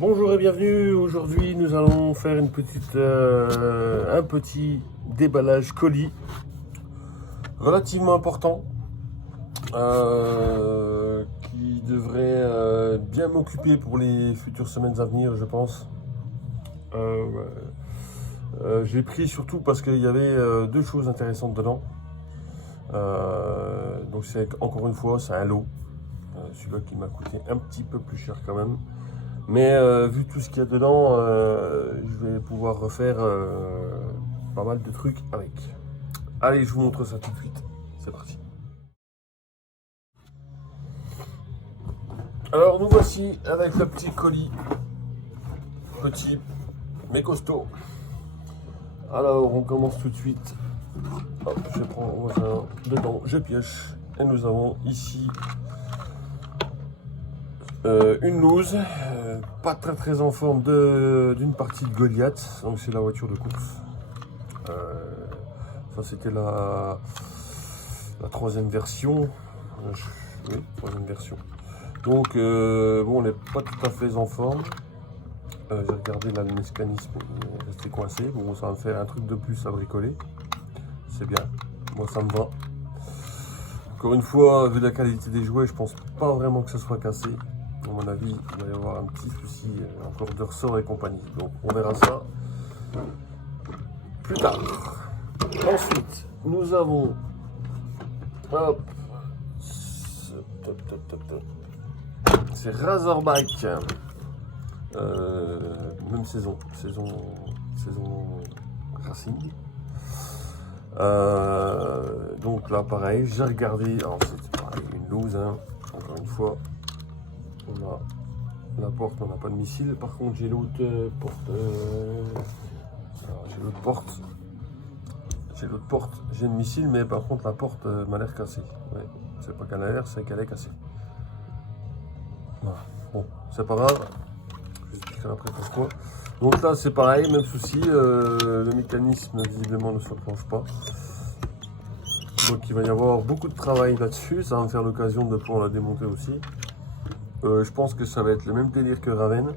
Bonjour et bienvenue. Aujourd'hui, nous allons faire un petit déballage colis relativement important qui devrait bien m'occuper pour les futures semaines à venir, je pense. Euh, j'ai pris surtout parce qu'il y avait deux choses intéressantes dedans. Donc c'est encore une fois, c'est un lot. Celui-là qui m'a coûté un petit peu plus cher quand même. Mais vu tout ce qu'il y a dedans, je vais pouvoir refaire pas mal de trucs avec. Allez, je vous montre ça tout de suite. C'est parti. Alors nous voici avec le petit colis. Petit, mais costaud. Alors on commence tout de suite. Hop, je prends dedans, je pioche. Et nous avons ici une loose, pas très en forme d'une partie de Goliath, donc c'est la voiture de course. Ça c'était la troisième version. Oui, troisième version. Donc bon, on n'est pas tout à fait en forme. J'ai regardé là le mécanisme, il est resté coincé. Bon, ça va me faire un truc de plus à bricoler. C'est bien, moi ça me va. Encore une fois, vu la qualité des jouets, je pense pas vraiment que ça soit cassé. À mon avis, il va y avoir un petit souci encore de ressort et compagnie. Donc on verra ça plus tard. Ensuite, nous avons hop, c'est Razorback. Même saison Racing. Donc là pareil, j'ai regardé, alors c'est pareil, une loose, hein, encore une fois. On a la porte, on n'a pas de missile. Par contre, j'ai l'autre porte. J'ai l'autre porte. J'ai le missile, mais par contre, la porte m'a l'air cassée. Ouais, c'est pas qu'elle a l'air, c'est qu'elle est cassée. Voilà. Bon, c'est pas grave. Je vous expliquerai après pourquoi. Donc là, c'est pareil, même souci. Le mécanisme, visiblement, ne se planche pas. Donc il va y avoir beaucoup de travail là-dessus. Ça va me faire l'occasion de pouvoir la démonter aussi. Je pense que ça va être le même délire que Raven.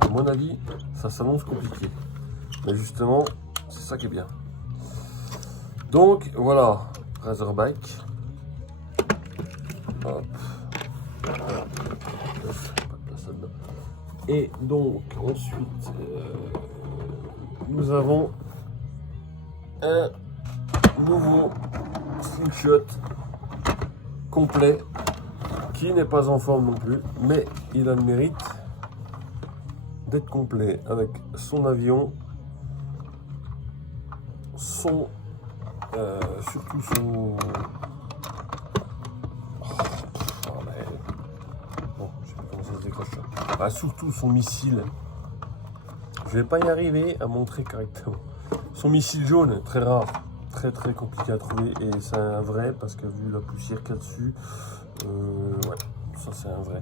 À mon avis, ça s'annonce compliqué. Mais justement, c'est ça qui est bien. Donc, voilà, Razorback. Hop. Pas de place là-dedans. Et donc, ensuite, nous avons un nouveau slingshot complet qui n'est pas en forme non plus, mais il a le mérite d'être complet avec son avion, surtout son... Bon, je sais pas comment ça se décroche ça. Ah, surtout son missile. Je vais pas y arriver à montrer correctement. Son missile jaune, très rare, très compliqué à trouver, et c'est un vrai parce que vu la poussière qu'il y a dessus, ouais, ça c'est un vrai.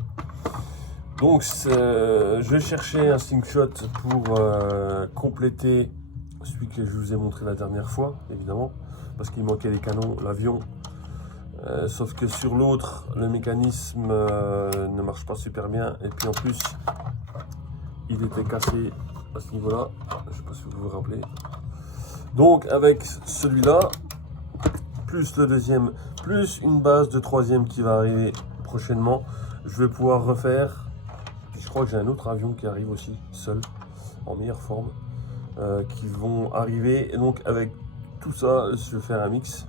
Donc je vais chercher un slingshot pour compléter celui que je vous ai montré la dernière fois, évidemment, parce qu'il manquait les canons, l'avion. Sauf que sur l'autre, le mécanisme ne marche pas super bien. Et puis en plus, il était cassé à ce niveau-là. Je ne sais pas si vous vous rappelez. Donc avec celui-là, plus le deuxième, plus une base de troisième qui va arriver prochainement, je vais pouvoir refaire. Je crois que j'ai un autre avion qui arrive aussi, seul, en meilleure forme, qui vont arriver. Et donc avec tout ça, je vais faire un mix.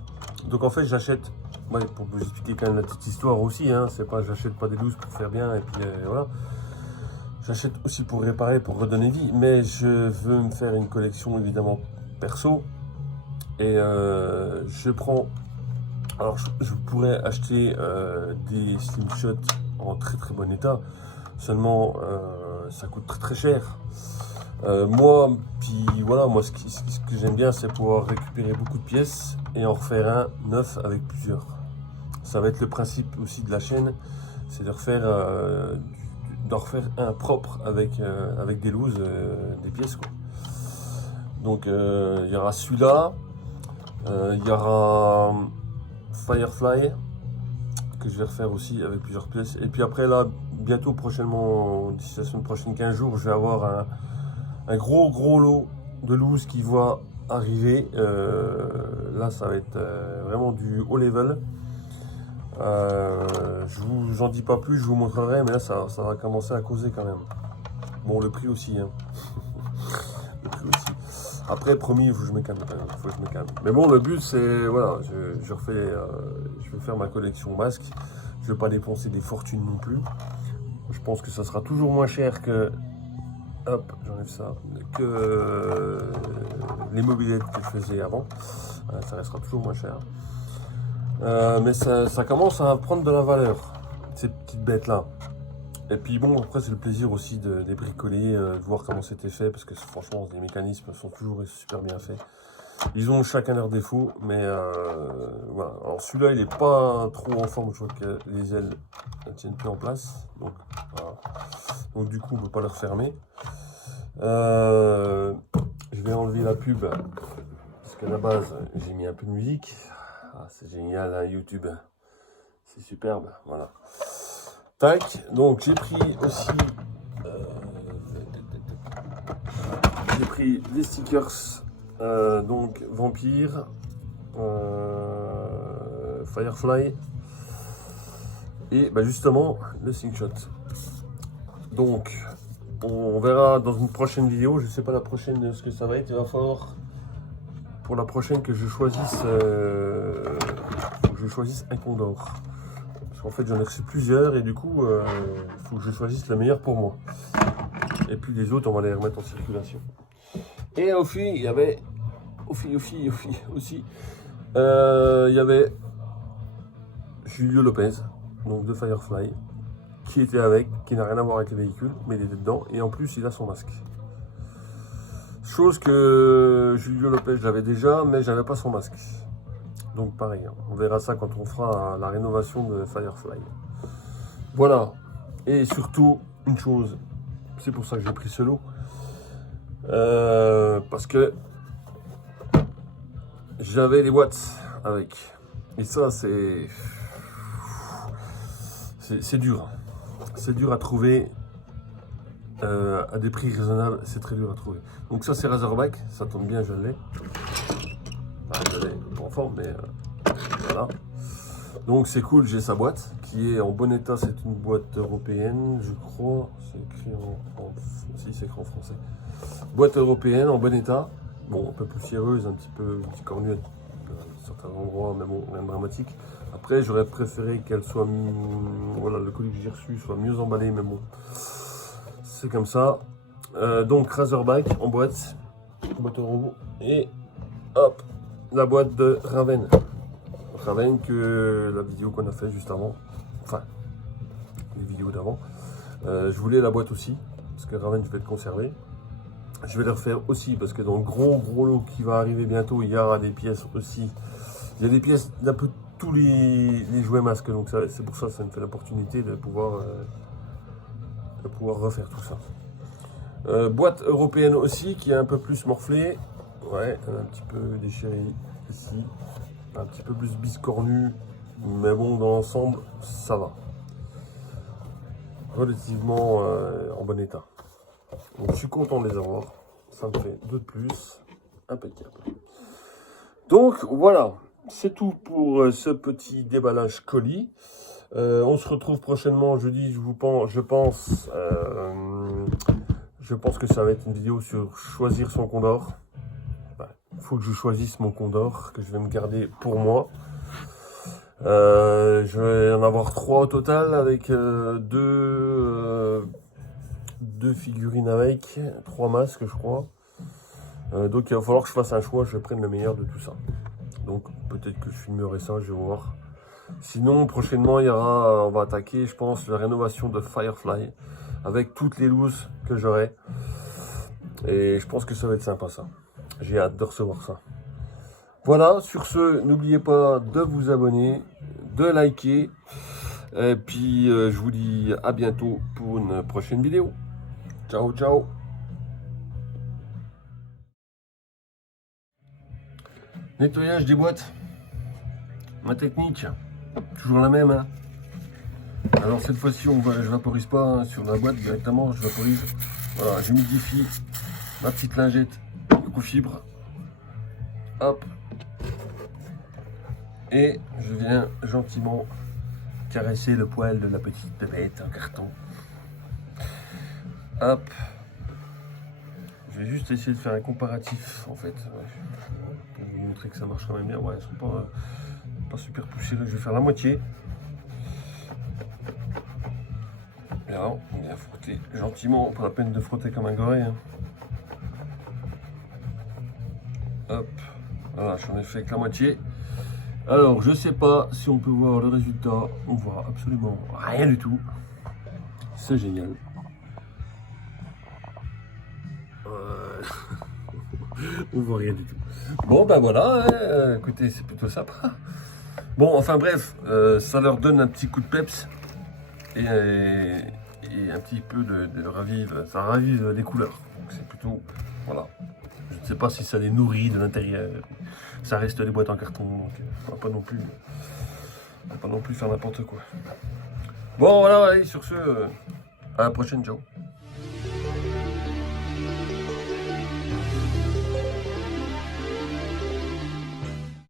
Donc en fait, j'achète, ouais, pour vous expliquer quand même la petite histoire aussi, hein, c'est pas, j'achète pas des looses pour faire bien et puis voilà. J'achète aussi pour réparer, pour redonner vie, mais je veux me faire une collection évidemment perso. Et je prends, alors je pourrais acheter des slingshots en très bon état. Seulement, ça coûte très cher. Moi, puis voilà, moi ce que j'aime bien, c'est pouvoir récupérer beaucoup de pièces et en refaire un neuf avec plusieurs. Ça va être le principe aussi de la chaîne, c'est de refaire un propre avec des looses, des pièces quoi. Donc il y aura celui-là, il y aura Firefly que je vais refaire aussi avec plusieurs pièces. Et puis après là, bientôt, prochainement, d'ici la semaine prochaine, 15 jours, je vais avoir un gros lot de loose qui va arriver. Là, ça va être vraiment du haut level. Je vous en dis pas plus, je vous montrerai, mais là, ça va commencer à causer quand même. Bon, le prix aussi, hein. Le prix aussi. Après, promis, il faut que je me calme. Faut que je me calme. Mais bon, le but, c'est, voilà, je vais faire ma collection masque. Je ne vais pas dépenser des fortunes non plus. Je pense que ça sera toujours moins cher que, hop, j'enlève ça, que les mobilettes que je faisais avant. Ça restera toujours moins cher. Mais ça commence à prendre de la valeur, ces petites bêtes-là. Et puis bon, après c'est le plaisir aussi de les bricoler, de voir comment c'était fait, parce que franchement les mécanismes sont toujours super bien faits. Ils ont chacun leurs défauts, mais voilà. Alors celui-là il n'est pas trop en forme, je vois que les ailes ne tiennent plus en place. Donc, voilà. Donc du coup on ne peut pas les refermer. Je vais enlever la pub, parce qu'à la base j'ai mis un peu de musique. Ah, c'est génial hein, YouTube, c'est superbe, voilà. Tac, donc j'ai pris aussi des stickers, donc Vampire, Firefly et bah, justement le Slingshot. Donc on verra dans une prochaine vidéo, je sais pas la prochaine ce que ça va être, il va falloir pour la prochaine que je choisisse, un Condor. En fait, j'en ai reçu plusieurs et du coup, il faut que je choisisse le meilleur pour moi. Et puis les autres, on va les remettre en circulation. Et aussi, il y avait, il y avait Julio Lopez, donc de Firefly, qui était avec, qui n'a rien à voir avec les véhicules, mais il était dedans. Et en plus, il a son masque. Chose que Julio Lopez, je l'avais déjà, mais j'avais pas son masque. Donc pareil, hein, on verra ça quand on fera la rénovation de Firefly. Voilà. Et surtout, une chose, c'est pour ça que j'ai pris ce lot. Parce que j'avais les boîtes avec. Et ça, c'est dur. C'est dur à trouver. À des prix raisonnables, c'est très dur à trouver. Donc ça, c'est Razorback. Ça tombe bien, je l'ai. Enfin, je l'ai pas en forme, mais voilà. Donc c'est cool, j'ai sa boîte qui est en bon état, c'est une boîte européenne, je crois, c'est écrit si c'est écrit en français. Boîte européenne en bon état, bon un peu poussiéreuse, un petit cornu à certains endroits, mais bon rien de dramatique. Après j'aurais préféré qu'elle soit, voilà, le colis que j'ai reçu soit mieux emballé, mais bon, c'est comme ça. Donc Razorback en boîte euro, et hop, la boîte de Raven. Raven que la vidéo qu'on a fait juste avant, enfin les vidéos d'avant, je voulais la boîte aussi parce que Raven je vais le conserver, je vais le refaire aussi parce que dans le gros lot qui va arriver bientôt il y aura des pièces aussi, il y a des pièces d'un peu tous les jouets masques, donc c'est pour ça que ça me fait l'opportunité de pouvoir refaire tout ça. Boîte européenne aussi qui est un peu plus morflée, ouais, un petit peu déchirée ici. Un petit peu plus biscornu, mais bon, dans l'ensemble, ça va. Relativement en bon état. Donc, je suis content de les avoir. Ça me fait deux de plus. Impeccable. Donc, voilà. C'est tout pour ce petit déballage colis. On se retrouve prochainement jeudi, je pense que ça va être une vidéo sur choisir son Condor. Il faut que je choisisse mon Condor, que je vais me garder pour moi. Je vais en avoir 3 au total, avec deux figurines avec, 3 masques je crois. Donc il va falloir que je fasse un choix, je prenne le meilleur de tout ça. Donc peut-être que je filmerai ça, je vais voir. Sinon prochainement on va attaquer je pense la rénovation de Firefly, avec toutes les looses que j'aurai. Et je pense que ça va être sympa ça. J'ai hâte de recevoir ça. Voilà, sur ce, n'oubliez pas de vous abonner, de liker. Et puis, je vous dis à bientôt pour une prochaine vidéo. Ciao, ciao. Nettoyage des boîtes. Ma technique, toujours la même, hein. Alors cette fois-ci, je vaporise pas hein, sur la boîte directement, je vaporise. Voilà, j'humidifie ma petite lingette Ecofibre. Hop. Et je viens gentiment caresser le poil de la petite bête en carton. Hop. Je vais juste essayer de faire un comparatif en fait. Pour vous montrer que ça marche quand même bien. Ouais, elles sont pas super poussiéreux. Je vais faire la moitié. Et alors, on vient frotter gentiment, pas la peine de frotter comme un goré. Hein. Hop, voilà, j'en ai fait que la moitié. Alors, je sais pas si on peut voir le résultat. On voit absolument rien du tout. C'est génial. On voit rien du tout. Bon, ben voilà, hein, écoutez, c'est plutôt sympa. Bon, enfin bref, ça leur donne un petit coup de peps et un petit peu de ravive, ça ravive les couleurs. Donc c'est plutôt, voilà. Je ne sais pas si ça les nourrit de l'intérieur. Ça reste des boîtes en carton, donc on va pas non plus faire n'importe quoi. Bon, voilà, allez, sur ce, à la prochaine, ciao.